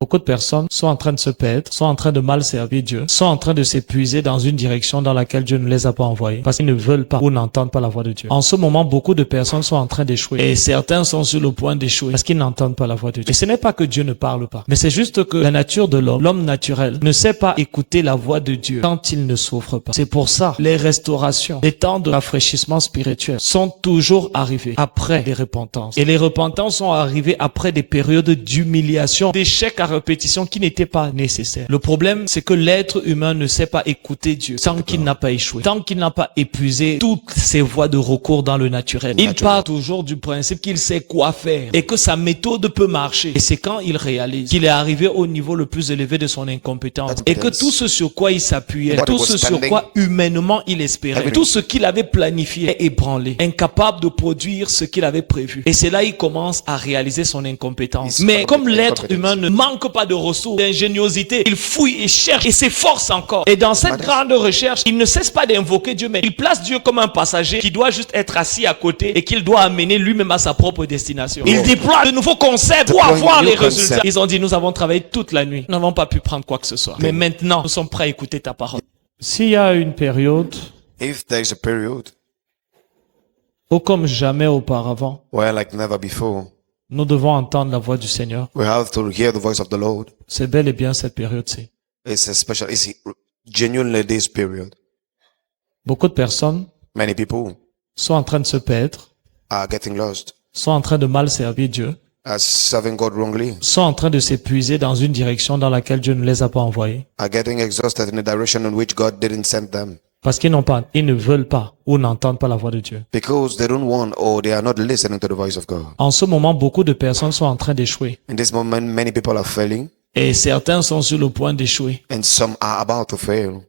Beaucoup de personnes sont en train de se perdre, sont en train de mal servir Dieu, sont en train de s'épuiser dans une direction dans laquelle Dieu ne les a pas envoyés parce qu'ils ne veulent pas ou n'entendent pas la voix de Dieu. En ce moment, beaucoup de personnes sont en train d'échouer et certains sont sur le point d'échouer parce qu'ils n'entendent pas la voix de Dieu. Et ce n'est pas que Dieu ne parle pas, mais c'est juste que la nature de l'homme naturel, ne sait pas écouter la voix de Dieu quand il ne souffre pas. C'est pour ça, les restaurations, les temps de rafraîchissement spirituel sont toujours arrivés après les repentances. Et les repentances sont arrivées après des périodes d'humiliation, d'échecs à répétition qui n'étaient pas nécessaires. Le problème, c'est que l'être humain ne sait pas écouter Dieu tant qu'il n'a pas échoué, tant qu'il n'a pas épuisé toutes ses voies de recours dans le naturel. Il part toujours du principe qu'il sait quoi faire et que sa méthode peut marcher. Et c'est quand il réalise qu'il est arrivé au niveau le plus élevé de son incompétence et que tout ce sur quoi il s'appuyait, tout ce sur quoi humainement il espérait, tout ce qu'il avait planifié est ébranlé, incapable de produire ce qu'il avait prévu. Et c'est là qu'il commence à réaliser son incompétence. Mais comme l'être humain ne manque pas de ressources, d'ingéniosité, il fouille et cherche et s'efforce encore. Et dans cette grande recherche, il ne cesse pas d'invoquer Dieu, mais il place Dieu comme un passager qui doit juste être assis à côté et qu'il doit amener lui-même à sa propre destination. Il déploie de nouveaux concepts pour avoir les résultats. Ils ont dit, nous avons travaillé toute la nuit. Nous n'avons pas pu prendre quoi que ce soit. Mais maintenant, nous sommes prêts à écouter ta parole. S'il y a une période If there is a period où comme jamais auparavant, where, like never before, nous devons entendre la voix du Seigneur, we have to hear the voice of the Lord, c'est bel et bien cette période-ci. it's genuinely this period. Beaucoup de personnes Many people sont en train de se perdre, are getting lost, sont en train de mal servir Dieu, are serving God wrongly, sont en train de s'épuiser dans une direction dans laquelle Dieu ne les a pas envoyés. are getting exhausted in a direction in which God didn't send them, Parce qu'ils ne veulent pas ou n'entendent pas la voix de Dieu. because they don't want or they are not listening to the voice of God. En ce moment, beaucoup de personnes sont en train d'échouer. In this moment, many people are failing, Et certains sont sur le point d'échouer and some are about to fail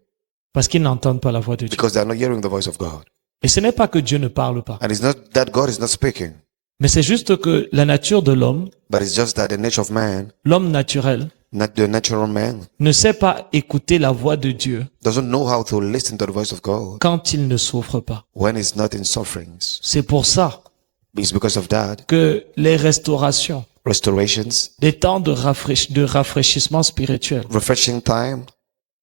parce qu'ils n'entendent pas la voix de Dieu. because they are not hearing the voice of God. Et ce n'est pas que Dieu ne parle pas, And it's not that God is not speaking, mais c'est juste que la nature de l'homme, but it's just that the nature of man, l'homme naturel, not the natural man, ne sait pas écouter la voix de Dieu doesn't know how to listen to the voice of God quand il ne souffre pas. when he's not in sufferings. C'est pour ça It's because of that, que les restaurations, restorations, les temps de rafraîchissement spirituel refreshing time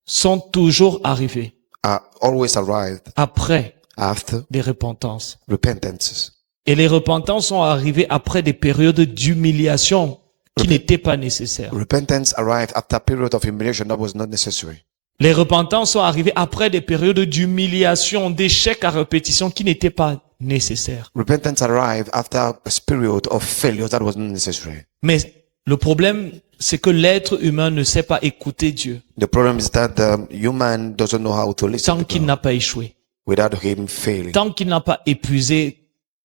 sont toujours arrivés are always arrived après after des repentances. repentances. Et les repentances sont arrivées après des périodes d'humiliation qui n'étaient pas nécessaires. Repentance arrived after a period of humiliation that was not necessary. Les repentances sont arrivées après des périodes d'humiliation, d'échecs à répétition qui n'étaient pas nécessaires. Repentance arrived after a period of failure that was not necessary. Mais le problème, c'est que l'être humain ne sait pas écouter Dieu The problem is that the human doesn't know how to listen tant to qu'il God n'a pas échoué, without him failing, tant qu'il n'a pas épuisé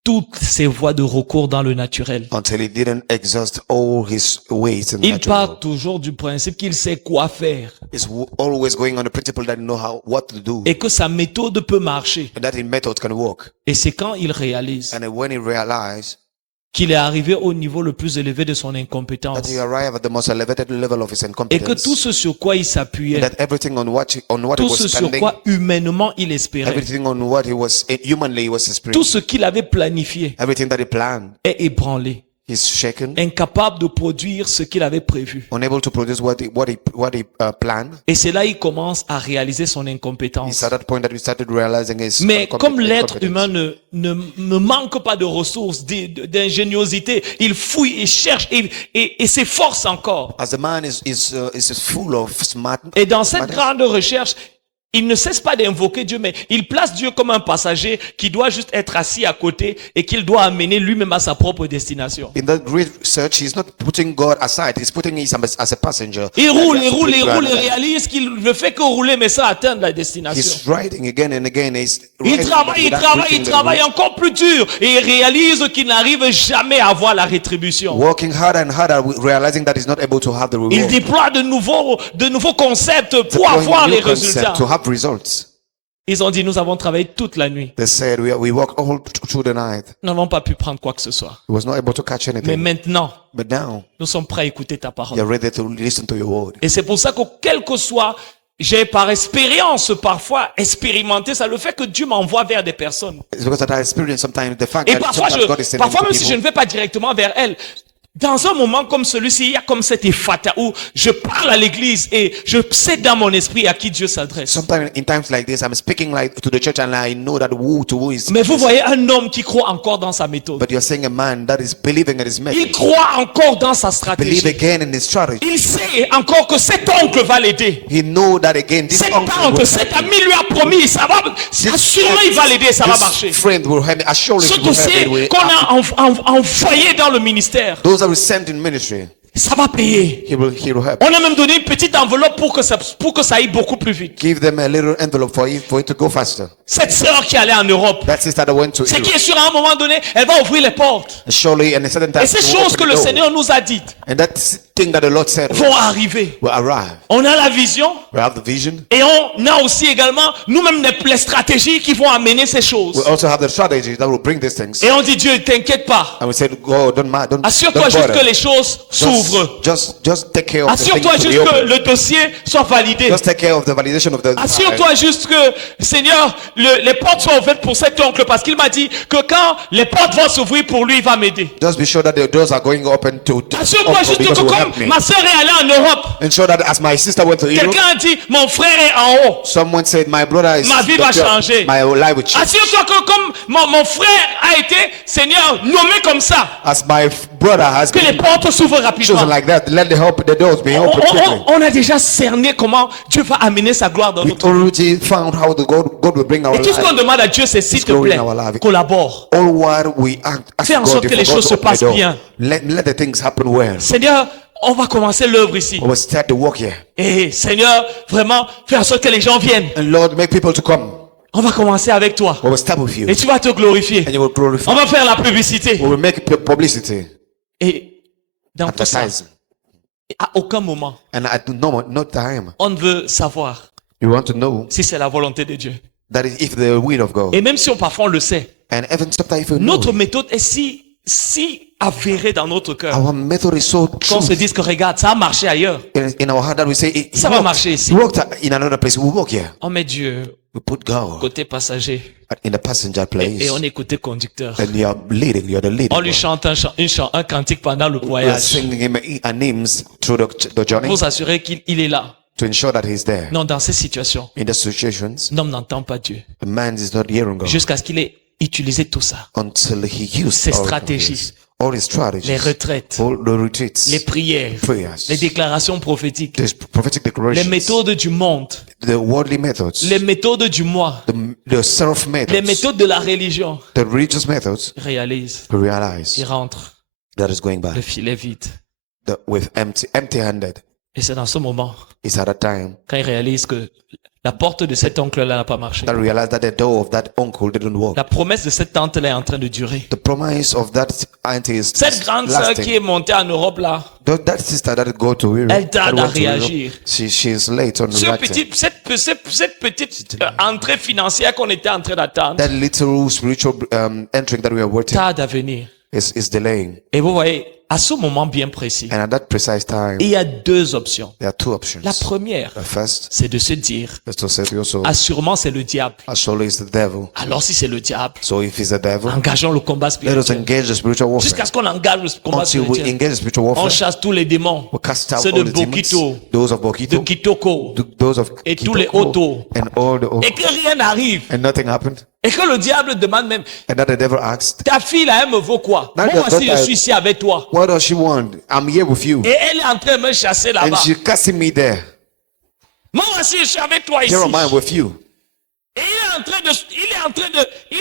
toutes ses voies de recours dans le naturel. until he didn't exhaust all his ways in the Il natural part world. toujours du principe qu'il sait quoi faire He's always going on the principle that he know what to do, et que sa méthode peut marcher. and that his method can work. Et c'est quand il réalise And when he realized qu'il est arrivé au niveau le plus élevé de son incompétence that he arrived at the most elevated level of his et que incompetence, tout ce sur quoi il s'appuyait, that everything on what he tout was ce sur standing, quoi humainement il espérait, everything on what he was humanly he was tout experiencing, ce qu'il avait planifié everything that he planned, est ébranlé, he's shaken, incapable de produire ce qu'il avait prévu. unable to produce what he planned. Et c'est là qu'il commence à réaliser son It's incompétence. at that point that we started realizing his Mais comme l'être incompetence. humain ne manque pas de ressources, d'ingéniosité, il fouille et cherche et s'efforce encore. As the man is full of smart. Et dans cette smartness, grande recherche, il ne cesse pas d'invoquer Dieu, mais il place Dieu comme un passager qui doit juste être assis à côté et qu'il doit amener lui-même à sa propre destination. in that great search, he's not putting God aside. He's putting him as a passenger. Il roule, He il has to roule, put il God roule et aside. réalise qu'il ne fait que rouler, mais sans atteindre la destination. He's riding again and again. He's Il riding travaille, il without travaille, reaching il the travaille root. encore plus dur et il réalise qu'il n'arrive jamais à avoir la rétribution. Working harder and harder, realizing that he's not able to have the Il reward. déploie de nouveaux concepts pour Deploying avoir new les concept résultats. to have results. Ils ont dit, nous avons travaillé toute la nuit. They said we worked all through the night. Nous n'avons pas pu prendre quoi que ce soit. He was not able to catch Mais anything. maintenant, But now nous sommes prêts à écouter ta parole. you're ready to listen to your word. Et c'est pour ça que quel que soit, j'ai par expérience parfois expérimenté ça, le fait que Dieu m'envoie vers des personnes. It's because that I experience sometimes the fact Et that parfois, sometimes God is sending parfois même si je people. ne vais pas directement vers elles, Dans un moment comme celui-ci, il y a comme cet effata où je parle à l'église et je sais dans mon esprit à qui Dieu s'adresse. Sometimes in times like this, I'm speaking like to the church and I know that who is. Mais vous voyez un homme qui croit encore dans sa méthode. But you're saying a man that is believing in his Il message. croit encore dans sa Believe stratégie. again in his strategy. Il sait encore que cet oncle va l'aider. He know that again this Cet uncle oncle, will- cet ami lui a promis, ça va, assurément il va l'aider, ça va marcher. this friend will help me. Assuredly Ce he will help dossier me. qu'on a envoyé dans le ministère, Those that were sent in ministry, ça va payer. he will help. On a même donné une petite enveloppe pour que ça aille beaucoup plus vite. Give them a little envelope for it to go faster. Cette sœur qui allait en Europe, That sister that went to c'est Europe. qui est sûr à un moment donné, elle va ouvrir les portes. Surely, and a certain time, Et ces he will choses open que the le door. Seigneur nous a dites And that thing that the Lord said vont arriver. will arrive. On a la vision We have the vision. et on a aussi également nous-mêmes les stratégies qui vont amener ces We choses. also have the strategy that will bring these things. Et on dit Dieu, t'inquiète pas. And we said, God, don't Assure-toi juste bother. que les choses s'ouvrent. Just take care of the things Assure-toi to be juste que open. le dossier soit validé. Just take care of the validation of the Assure-toi juste que, Seigneur, les portes soient ouvertes pour cet oncle parce qu'il m'a dit que quand les portes vont s'ouvrir pour lui, il va m'aider. Just be sure that the doors are going open to Assure-toi uncle juste because que it will comme help me. ma sœur est allée en Europe, Ensure that as my sister went to Europe, quelqu'un a dit, mon frère est en haut. someone said, my brother is Ma vie va changer. my life will change. Assure-toi que comme mon frère a été, Seigneur, nommé comme ça, As my brother has que les been portes s'ouvrent chosen rapidement. like that, let the doors be open quickly. On a déjà cerné comment Dieu va amener sa gloire dans We notre vie. already found how God will bring our Et tout ce qu'on life. demande à Dieu, c'est s'il His te glory plaît, in our life. collabore. All while we ask Fais en sorte God que les for God choses to se open the passent door. bien. Let the things happen well. Seigneur, on va commencer l'œuvre ici. We will start the work here. Et Seigneur, vraiment, fais en sorte que les gens viennent. And Lord, make people to come. On va commencer avec toi. We will start with you. Et tu vas te glorifier. And you will glorify. On va faire la publicité. We will make publicity. Et dans tout ça, Advertise. à aucun moment, And at no time, on ne veut savoir you want to know si c'est la volonté de Dieu. that if the will of God. Et même si parfois on le sait, And even sometimes if you know, notre méthode est si avérée dans notre cœur our method is so qu'on true se dise que regarde, ça a marché ailleurs. in our heart that we say it Ça va worked. marcher ici. It worked in another place. We work here. On met Dieu We put God côté passager in the passenger place. et on est côté conducteur. And you are leading. You are the leader. On lui chante un cantique pendant le We are voyage singing him hymns through the journey pour s'assurer qu'il est là. to ensure that he's there. Non, dans ces situations, In the situations, l'homme n'entend pas Dieu the man is not hearing God jusqu'à ce qu'il ait utilisé tout ça. until he used Ses all of stratégies. his- all his strategies, Les retraites, all the retreats, les prières, prayers, les déclarations prophétiques, the prophetic les declarations, méthodes du monde, the worldly methods, les méthodes du moi, the self les methods, méthodes de la religion. the religious methods, Réalise, to realize il rentre, that is going back le filet vide. with empty-handed. Et c'est dans ce moment, It's at a time quand il réalise que la porte de cet oncle-là n'a pas marché. that realize that the door of that uncle didn't work. La promesse de cette tante-là est en train de durer. The promise of that auntie is Cette grande sœur lasting. qui est montée en Europe là, That sister that go to Europe, Elle tarde that à went to Europe, réagir. she's late on reacting. cette petite entrée financière qu'on était en train d'attendre That little spiritual entering that we are waiting tarde à venir. is delaying. Et vous voyez, à ce moment bien précis, And at that precise time, il y a deux options. there are two options. La première, The first c'est de se dire, is to say to your soul, assurément c'est le diable. surely it's the devil. Alors si c'est le diable, So if it's the devil, engageons le combat let us spirituel. engage the spiritual Jusqu'à warfare. ce qu'on engage le combat Until we spirituel. engage the spiritual On warfare, chasse tous les démons, we cast out ceux all de the demons, Bokito, those of de Bokito, Kitoko, those of et tous les Kitoko, autos. and all the Et que rien n'arrive. and nothing happened. Et que le diable demande même, And that the devil asked, ta fille là, elle me vaut quoi? Now Moi your aussi je daughter- suis ici avec toi. what does she want? I'm here with you. Et elle est en train de me chasser And là-bas. she casting me there. Moi aussi je suis avec toi ici. Here am I with you. Et il est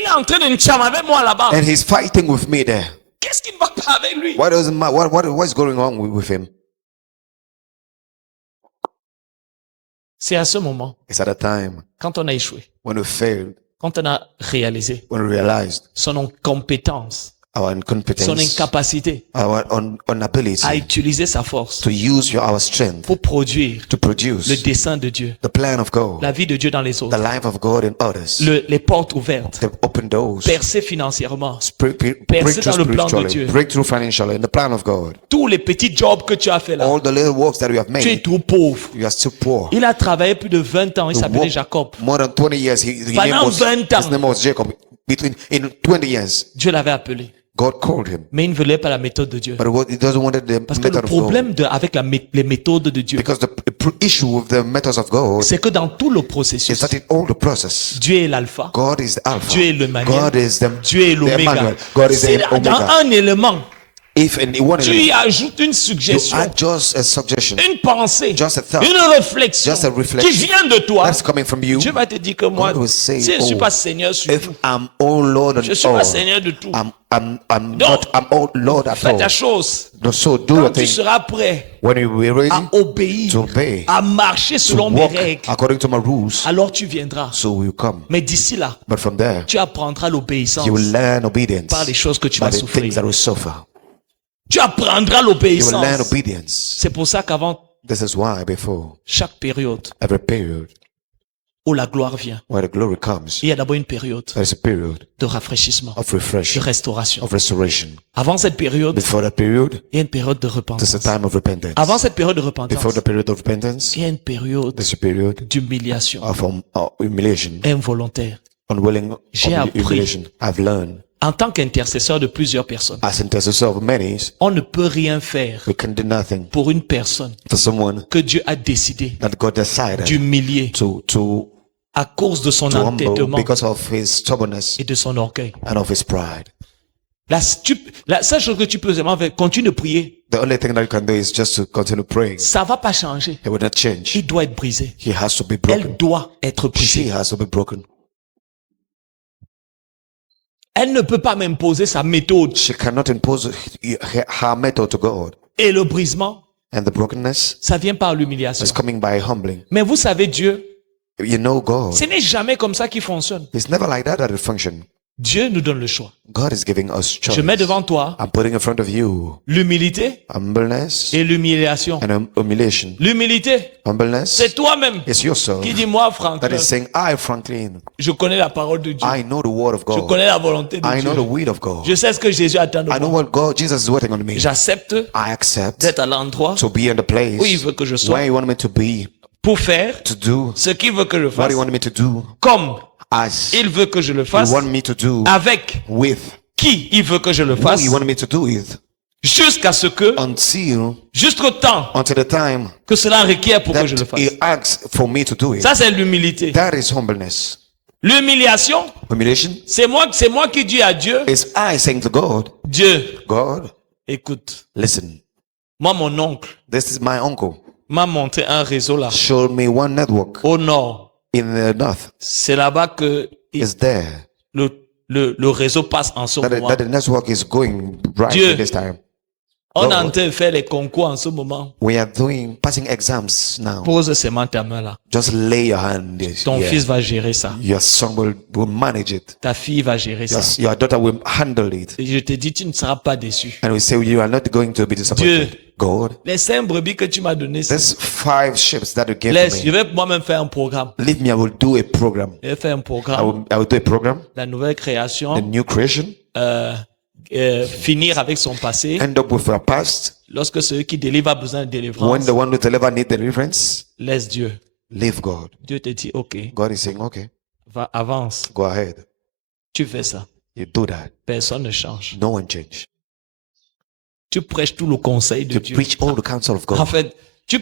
en train de me chamailler avec moi là-bas. And he's fighting with me there. Qu'est-ce qui ne va pas avec lui? What's going on with him? C'est à ce moment, It's at a time quand on a échoué, when we failed, quand on a réalisé when we realized son incompétence, our son incompetence, incapacité our inability à utiliser sa force to use our strength pour produire to le produce dessein de Dieu, the plan of God, la vie de Dieu dans les the autres, life of God in others, les portes ouvertes, the open doors, percer financièrement, breakthrough dans le plan de spiritually, Dieu. breakthrough financially, in the plan of God. tous les petits jobs que tu as fait là, All the little works that we have tu es made, tout pauvre. you are still poor. Il a travaillé plus de 20 ans, il s'appelait Walk- Jacob. More than 20 years, his Pendant name was, 20 ans. his name was Jacob. In 20 years, Dieu l'avait appelé. God called him. Mais il ne voulait pas la méthode de Dieu. But he doesn't want the Parce que le method of God. problème avec les méthodes de Dieu, Because the issue with the methods of God c'est que dans tout le is processus, that in all the process, Dieu est l'alpha, God is the Alpha. Dieu est le Emmanuel, God is the Dieu est l'oméga. Emmanuel. God is C'est the dans Omega. un élément, If in one tu y element, ajoutes une you suggestion, add just a suggestion, une pensée, just a thought, une réflexion just a reflection qui vient de toi, that's coming from you, Dieu va te dire que moi, God will say, si je ne suis oh, pas Seigneur sur if tout, I'm all Lord and je ne suis pas all, Seigneur de tout, I'm Donc, all Lord at fais ta all. chose. No, so do Quand your tu thing. seras prêt When you will be ready à obéir, to obey, à marcher to selon mes walk règles, according to my rules, alors tu viendras. so will you come. Mais d'ici là, But from there, tu apprendras l'obéissance you will learn obedience par les choses que tu by vas the souffrir. things that will suffer. Tu apprendras You will learn l'obéissance. obedience. C'est pour ça qu'avant This is why before chaque période every period où la gloire vient, where the glory comes, il y a d'abord une période there is a period de rafraîchissement, of de refreshing, restauration. of restoration. Avant cette période, Before that period, il y a une période de there's a repentance. time of repentance. Avant cette période de Before repentance, the period of repentance, il y a une période there's a period d'humiliation of humiliation, involontaire. unwilling J'ai appris. humiliation. I've learned En tant qu'intercesseur de plusieurs personnes, as intercessor of many, on ne peut rien faire we can do nothing pour une personne for someone que Dieu a décidé that God decided d'humilier to à cause de son humble entêtement because of his stubbornness et de son orgueil. and of his pride. La seule chose que tu peux vraiment faire, continue de prier. The only thing that you can do is just to continue praying. Ça va pas changer. He will not change. Il doit être brisé. He has to be Elle broken. doit être She brisée. has to be broken. Elle ne peut pas m'imposer sa méthode. She cannot impose her method to God. Et le brisement, And the brokenness ça vient par l'humiliation. is coming by humbling. Mais vous savez, Dieu, You know God. ce n'est jamais comme ça qu'il fonctionne. It's never like that it functions. Dieu nous donne le choix. God is giving us choice. Je mets devant toi I'm putting in front of you l'humilité humbleness et l'humiliation. and humiliation. L'humilité, Humbleness c'est toi-même is yourself qui dit, moi, that Franklin, is saying, I, Franklin, je connais la parole de Dieu. I know the word of Je God. connais la volonté de I know the Dieu. will of God. Je sais ce que Jésus attend de I know moi. what God, Jesus is waiting on me. J'accepte I accept d'être à l'endroit to be in the place où il veut que je sois where you want me to be, pour faire to do ce qu'il veut que je what fasse, you want me to do, comme as il veut que je le you fasse, want me to do, avec with qui il veut que je le who fasse, you want me to do it, jusqu'à ce que, jusqu'au temps until the time que cela requiert pour que je le that fasse. He asks for me to do it. Ça, c'est l'humilité. That is humbleness. L'humiliation, Humiliation c'est moi qui dis à Dieu, is I saying to God, Dieu, God, écoute, listen, moi, mon oncle this is my uncle. m'a montré un réseau là, Show me one network au nord. in the north. C'est là-bas que Is there le réseau passe en ce moment. that the network is going right Dieu. at this time. On est Lord. en train de faire les concours en ce moment. We are passing exams now. Pose seulement ta main là. Just lay your hand there. Ton fils va gérer ça. Your son will manage it. Ta fille va gérer ça. Your daughter will handle it. Et je te dis, tu ne seras pas déçu. And we say you are not going to be disappointed. Dieu. God, Les 5 brebis que tu m'as données, there's 5 ships that you gave laisse, to je me. vais moi-même faire un programme. Leave me, I will do a program. Je vais faire un programme. I will do a program, La nouvelle the création, new creation, finir avec son passé. end up with our past. Lorsque celui qui délivre a besoin de When délivrance, the one who deliver need deliverance, laisse Dieu. leave God. Dieu te dit, ok, God is saying, okay, va, avance. go ahead. Tu fais ça. You do that. Personne ne change. No one change. Tu prêches tout le conseil de You Dieu. preach all the counsel of En God. fait, tu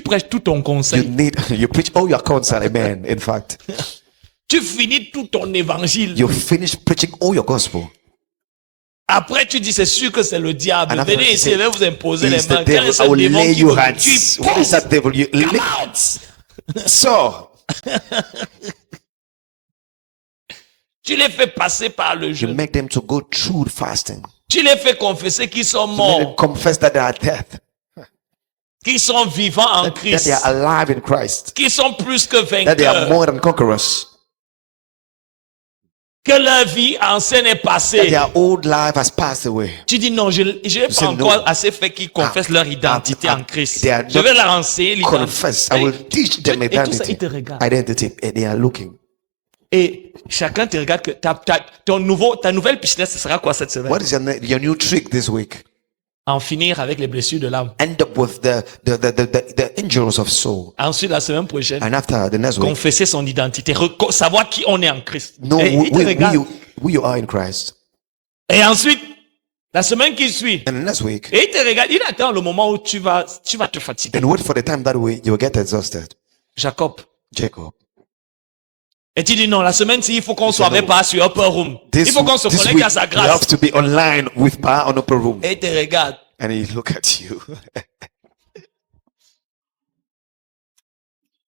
prêches tout ton You conseil. you preach all your counsel, amen. In fact, Tu finis tout ton évangile. you finish preaching all your gospel. Après, tu dis, c'est sûr que c'est le diable. And after Venez you ici, say, je vais vous imposer It's les mains. the Quel est devil. ce I will démon lay qui you veut que hands. tu What is that devil? You Come out. so Tu les fais passer par le you jeûne. make them to go through fasting. Tu les fais confesser qu'ils sont You make them morts, confess that they are dead, qu'ils sont vivants en that Christ, they are alive in Christ, qu'ils sont plus que that they are vainqueurs, more than conquerors, que leur vie ancienne est that passée. their old life has passed away. Tu dis non, je n'ai say pas encore no. assez fait qu'ils confessent leur identité en Christ. they are Je not vais leur enseigner l'identité. Confess. I will teach them Et tout ça, identity. ils te regardent. Identity. And they are looking. Et chacun te regarde que ta nouvelle business, ce sera quoi cette semaine? What is your new trick this week? En finir avec les blessures de l'âme. End up with the injuries of soul. Ensuite, la semaine prochaine, And after the next week, confesser son identité, savoir qui on est en Christ. know Et il te regarde. who you are in Christ. Et ensuite, La semaine qui suit. And the next week, Et il te regarde, il attend le moment où tu vas te fatiguer. and wait for the time that way you will get exhausted. Jacob. Jacob. Et tu dis non, la semaine-ci, il faut qu'on soit avec pas sur Upper Room. Il This, faut qu'on se this connecte week, à sa you grâce. have to be online with Pa on Upper Room. Et il te regarde. And he look at you.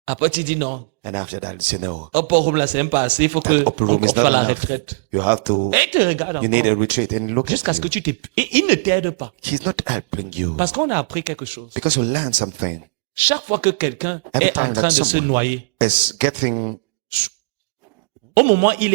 Après, tu dis non. And after that, you know, Upper Room, là, c'est même pas assez. Il faut that que upper on room is fasse not la enough. retraite. You have to, Et il te regarde you need a encore. retreat and look Jusqu'à at ce que you. tu t'es... Il ne t'aide pas. He's not helping you Parce qu'on a appris quelque chose. because you learn something. Chaque fois que quelqu'un Every est en time train that de se someone noyer, is getting, au moment où il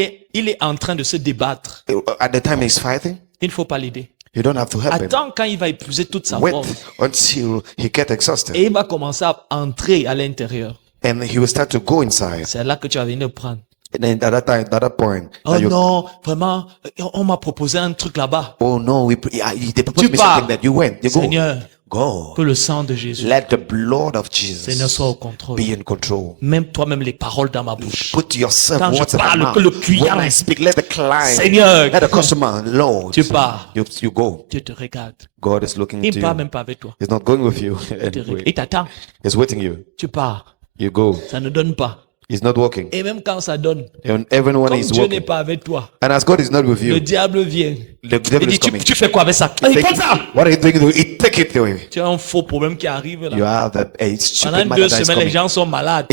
est en train de se débattre, at the time he's fighting, il ne faut pas l'aider. you don't have to help him. Attends quand il va épuiser toute sa Wait force. until he gets exhausted. Et il va commencer à entrer à l'intérieur. And he will start to go inside. C'est là que tu vas venir le prendre. And then at that point, Oh that you- non, vraiment, on m'a proposé un truc là-bas. oh no, they proposed me pars. something that you went. You go. Seigneur, Go. que le sang de Jésus, Let the blood of Seigneur, Jesus soit au contrôle. be in control. Même toi-même les paroles dans ma bouche. Put yourself Quand je words in my parle, mouth. que le client- When I speak, let the client, Seigneur, let the customer, Lord, tu pars. you go. Dieu te regarde. God is looking Il to ne part you. même pas avec toi. He's not going with you Il te regarde. anyway. Il t'attend. He's waiting you. Tu pars. You go. Ça ne donne pas. He's not walking. Et même quand ça donne, And everyone comme is Dieu n'est walking. pas avec toi, And as God is not with le you, diable vient. the Il devil dit, is coming. tu fais quoi avec ça? Il Take prend it. ça. What are you doing? Take it away. Tu as un faux problème qui arrive You là. have a stupid Pendant matter 2 that is semaines, les coming. gens sont malades.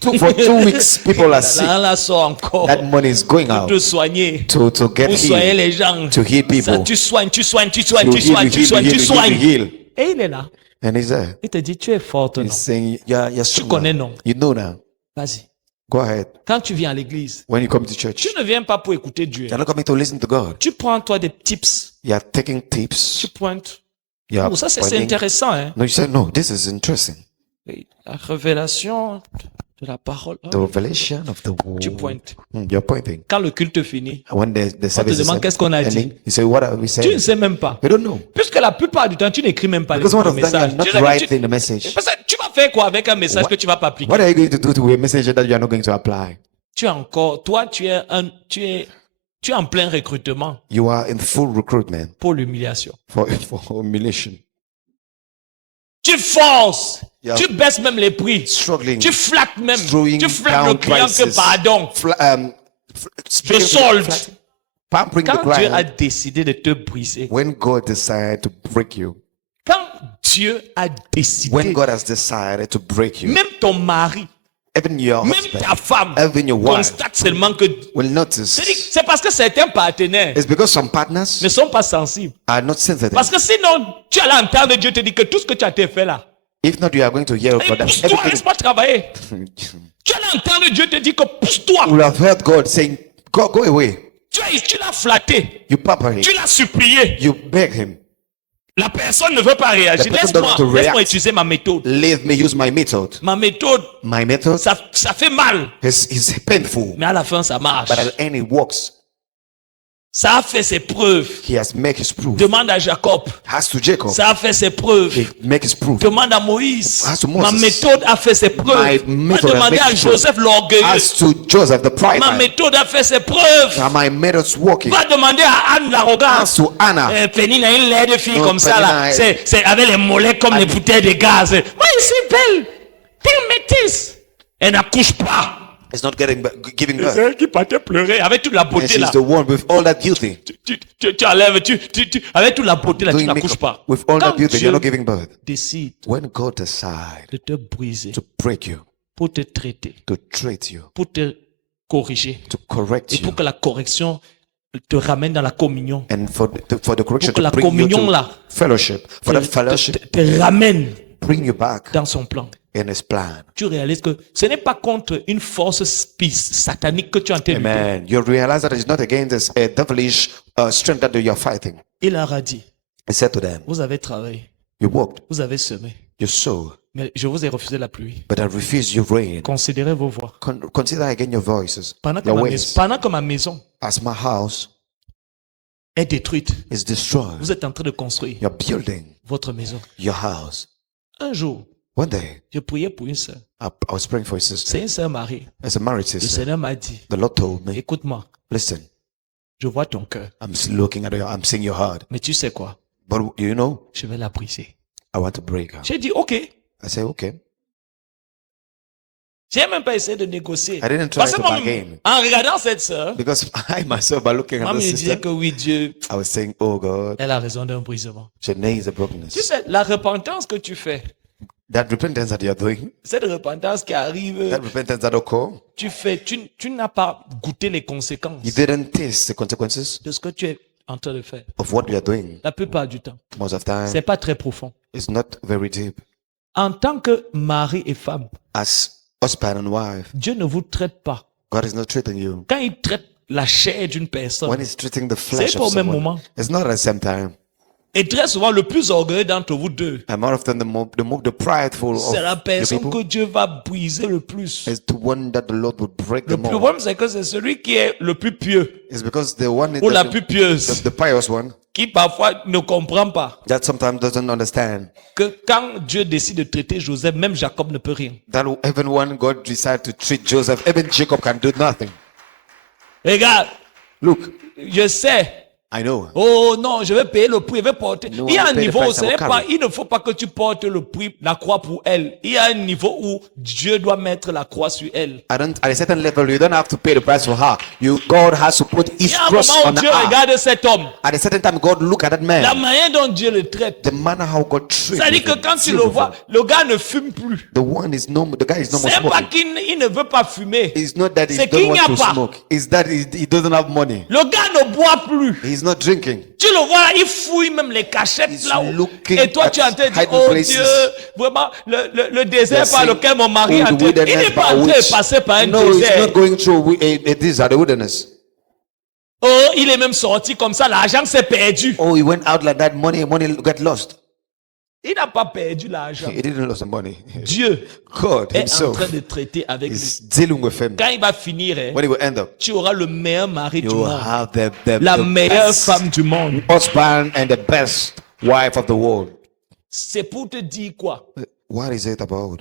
For 2 weeks, people are sick. L'argent là sort encore. That money is going Pour out te soigner. to get Pour soigner healed. les gens. To heal people. Ça, tu soignes, tu soignes, tu soignes, You tu heal, soignes, you tu heal, soignes, you tu heal, you heal, soignes. you heal. Et il est là. And he's there. Il te dit, tu es forte, non? He's saying, yeah, you're Tu strong connais, now. non? You know now. Vas-y. Go ahead. Quand tu viens à l'église, When you come to church, tu ne viens pas pour écouter Dieu. you're not coming to listen to God. Tu prends toi des tips. You're taking tips. Tu pointes. You're Oh, ça, c'est pointing. intéressant. Hein? No, you say, no, this is interesting. Oui, la révélation de la parole. The revelation of the Tu word. pointes. You're pointing. Quand le culte finit, When the on te service is demande ended, qu'est-ce qu'on a dit. you say, what are we Tu ne saying? sais même pas. We don't know. Puisque la plupart du temps, tu n'écris même pas les Because one of them, messages. you're not Tu sais que writing the message. parce que tu vas faire quoi avec un message que tu vas pas appliquer? What are you going to do to a message that you are not going to apply? Tu es encore, toi, tu es en plein recrutement You are in full recruitment pour l'humiliation. for humiliation. Tu forces, Yeah. tu baisses même les prix, Struggling. tu flattes même, Throwing tu flattes le down client que prices. pardon. Je solde. Pampering the Quand Dieu a client. décidé de te briser, When God decided to break you, quand Dieu a when décidé, God has decided to break you, même ton mari, even your même husband, ta femme, even your wife constate seulement que will notice. c'est parce que certains partenaires It's because some partners ne sont pas sensibles. are not sensitive. Parce que sinon, tu allais entendre Dieu te dire que tout ce que tu as fait là, If not, you are going to hear et about that. pousse-toi, Everything. laisse-moi travailler. Tu allais entendre Dieu te dire que pousse-toi. You will have heard God saying, go away. Tu l'as flatté, You pamper him. tu l'as supplié. You beg him. La personne ne veut pas réagir. The person doesn't want to Laisse-moi react. utiliser ma méthode. Leave me use my method. Ma méthode, My method ça fait mal, is painful, mais à la fin, ça marche. but at the end it works. Ça a fait ses preuves. He has made his proof. Demande à Jacob. As to Jacob, Ça a fait ses preuves. he make his proof. Demande à Moïse. As to Moses. Ma méthode a fait ses preuves. My Va method has demander made à his proof. Joseph l'orgueilleux. As to Joseph, the pride Ma man, méthode a fait ses preuves. are my methods working? Va demander à Anne l'arrogance. As to Anna, Pénine a une laide fille Non, comme ça là. Pénine C'est avec les mollets comme les bouteilles de gaz. Moi ici belle. T'es une métisse. Elle n'accouche pas. is not giving C'est birth. elle qui partait pleurer avec toute la And beauté là. she's the one with all that beauty. Tu enlèves, avec toute la beauté là, tu Doing n'accouches makeup. pas. With all Quand that beauty, Dieu you're not giving birth. décide When God decides de te briser, to break you, pour te traiter, to treat you, pour te corriger, to correct et you, pour que la correction te ramène dans la communion, and for the correction pour que la to bring you communion to là fellowship, for that fellowship, te ramène bring you back dans son plan. in His plan. Tu réalises que ce n'est pas contre une force satanique que tu es en train de lutter. Amen. You realize that it's not against this devilish strength that you're fighting. Il leur a dit, He said to them, vous avez travaillé, you worked, vous avez semé, you sow, mais je vous ai refusé la pluie. but I refuse your rain. Considérez vos voix. Consider again your voices, Pendant your ways. que ma maison As my house est détruite, is destroyed, vous êtes en train de construire you're building votre maison. your house. Un jour, One day, je priais pour une sœur. I was praying for a sister. C'est une sœur mariée. As a married Le sister, Seigneur m'a dit, the Lord told me, écoute-moi, listen, Je vois ton cœur. I'm looking at I'm seeing your heart. Mais tu sais quoi? But you know, Je vais la briser. I want to break her. J'ai dit, OK. I say, okay. J'ai même pas essayé de négocier. I didn't try Parce que to moi, bargain. en regardant cette sœur, Because I myself, by looking moi, at the je disais sister, que oui, Dieu, I was saying, oh God, elle a raison d'un brisement. she needs a Tu brokenness. sais, la repentance que tu fais, That repentance that you're doing, cette repentance qui arrive, that repentance that occur, tu n'as pas goûté les conséquences you didn't taste the consequences de ce que tu es en train de faire. of what you are doing. La plupart du temps, Most of the time, c'est pas très profond. it's not very deep. En tant que mari et femme, As husband and wife, Dieu ne vous traite pas. God is not treating you. Quand il traite la chair d'une When personne, He's treating the flesh pas of au même someone, moment. it's not at the same time. Et très souvent, le plus orgueilleux d'entre vous deux, And more often, the prideful of c'est la the personne people que Dieu va briser le plus. is the one that the Lord would break Le them all. problème, c'est que c'est celui qui est le plus pieux It's because the one ou la that plus pieuse the pious one qui parfois ne comprend pas that sometimes doesn't understand que quand Dieu décide de traiter Joseph, même Jacob ne peut rien. that even when God decided to treat Joseph, even Jacob can do nothing. Regarde, Look, je sais. I know. Oh non, je vais payer le prix, je vais porter. No, Il y a un pay the niveau, price, ce I will n'est pas, carry. il ne faut pas que tu portes le prix, la croix pour elle. Il y a un niveau où Dieu doit mettre la croix sur elle. At a certain level, you don't have to pay the price for her. God has to put Il His y a un cross moment où on Dieu her. regarde cet homme. At a certain time, God look at that La man. manière dont Dieu le traite. The manner how God treats C'est-à-dire que quand tu le vois, le gars ne fume plus. the guy is no more C'est pas smoking. qu'il ne veut pas fumer. It's not that he C'est don't qu'il n'y a want to pas. smoke. It's that he doesn't have money. Le gars ne boit plus. He's not drinking. Tu le vois là, il fouille même les cachettes He's là-haut. looking Et toi, tu es en at train de dire, hiding oh places. Dieu, vraiment, le désert They're par saying, lequel mon mari est "Oh, en the train. Il wilderness n'est pas by en train which-" de passer par un No, he's désert. not going through a desert, a wilderness. Oh, il est même sorti comme ça, l'argent s'est perdu. Oh, he went out like that, money got lost. Il n'a pas perdu l'argent. He didn't lose the money. Dieu God est en himself train de traiter avec lui. is dealing with him. Quand il va finir, hein, When he will end up, tu auras le meilleur mari du you will monde, have la the meilleure best femme du monde. husband and the best wife of the world. C'est pour te dire quoi? What is it about?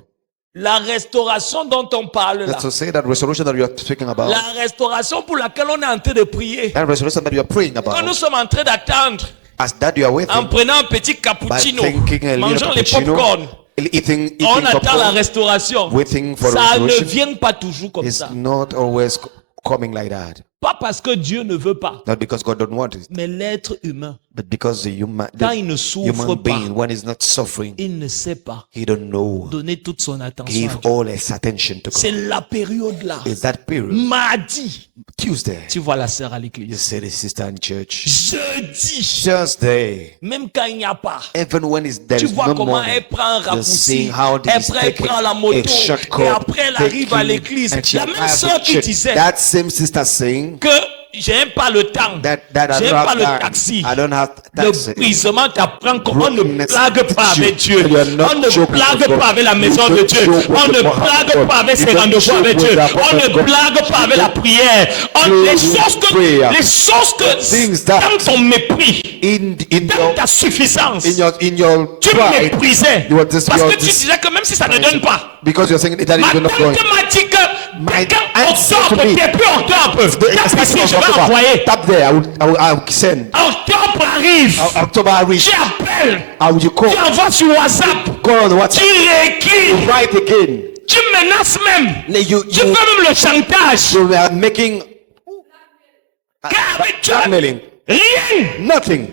La restauration dont on parle là, Let's just say that restoration that you are speaking about, la restauration pour laquelle on est en train de prier, that restoration that you are praying que nous about, sommes en train d'attendre, as that you are waiting, en prenant un petit by cappuccino, thinking a little mangeant les cappuccino, popcorn, eating on attend la popcorn, restauration. waiting for Ça ne restoration, vient pas toujours comme is ça. not always coming like that. Pas parce que Dieu ne veut pas, Not because God don't want it, mais l'être humain, but because the quand il ne souffre human pas, being, when he's not suffering, il ne sait pas he don't know. donner toute son attention à Give Dieu. all his attention to C'est God. la période là. Is that period? Mardi, Tuesday, tu vois la sœur à you l'église. see the sister in church. Jeudi, Thursday, même quand il n'y a pas, even when there tu is vois no comment money, elle prend un you see raccourci, how this is après elle taking prend la moto, a shortcut, et après elle arrive à taking- l'église. and she La même arrives sœur at qui church. disait That same sister saying que j'aime pas le temps, that I j'aime don't pas have le time. taxi. I don't have Le taxi. brisement t'apprend qu'on ne Brokenness blague pas teach you avec Dieu. that you are not On ne joking blague with God. pas avec la You maison don't de Dieu. joke with On the ne power of blague God. pas avec You ses don't rendez-vous joke avec with Dieu. the On power ne of God. blague pas You avec la don't prière. do Les choses prayer. Things that- dans ton mépris, In dans ta suffisance, in your tu pride, méprisais. you are dis- Parce you que are tu dis- disais que même si ça ne donne pas, because you're saying that ma you're not tante going. m'a dit que My quand aunt said to octobre, me, t'es plus octobre. Tape ici, Starting je of vais October, envoyer. tap there. I will send. Octobre arrive. October I reach. Tu appelles. I will call. Tu envoies sur WhatsApp. Go on Tu WhatsApp. réécris. Write again. Tu menaces même. You Tu fais même le chantage. you are making Car avec Dieu, blackmailing. rien. Nothing.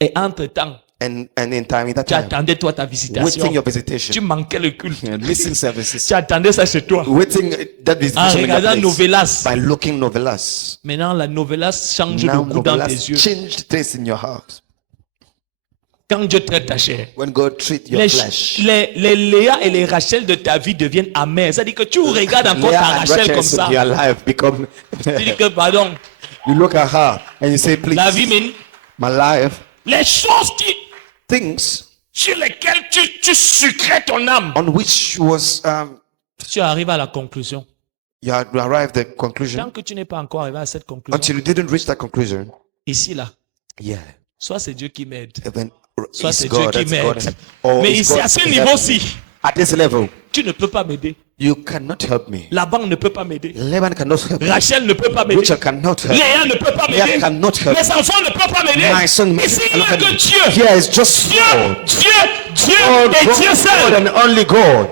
Et entre-temps, And in time, in that tu time, attendais toi ta waiting visitation. your Tu visitation, manquais le culte. and missing services, Tu attendais ça chez toi. waiting that En visitation in that regardant place, Novelas. by looking novelas. Maintenant, la Novelas change de Now goût dans tes novelas yeux. change taste in your heart. Quand Dieu traite ta chair. When God treat your Les, flesh, les Léa et les Rachel de ta vie deviennent amers. C'est-à-dire que tu regardes encore ta Leah and Rachel comme Rachel ça. in your life become. Tu dis que, pardon, You look at her and you say, please, la vie, mais my life, les choses things sur lesquelles tu sucrais ton âme. on which was Tu arrives à la conclusion. you arrived at conclusion Tant que tu n'es pas encore arrivé à cette conclusion, until you didn't reach that conclusion. ici, là, Yeah, soit c'est Dieu qui m'aide, even soit it's c'est Dieu God, qui that's God, m'aide. or Mais it's ici, God à ce that- niveau-ci, at this level. Tu ne peux pas m'aider. You cannot help me. La banque ne peut pas m'aider. Laban cannot help me. Rachel ne peut pas m'aider. Rachel cannot help me. Léa ne peut pas Leah m'aider. cannot help Mes enfants ne peuvent pas m'aider. My son Ici, il n'y a cannot help que me. Dieu. Here is just Dieu, God. Dieu, Dieu God, et Dieu God seul. and only God.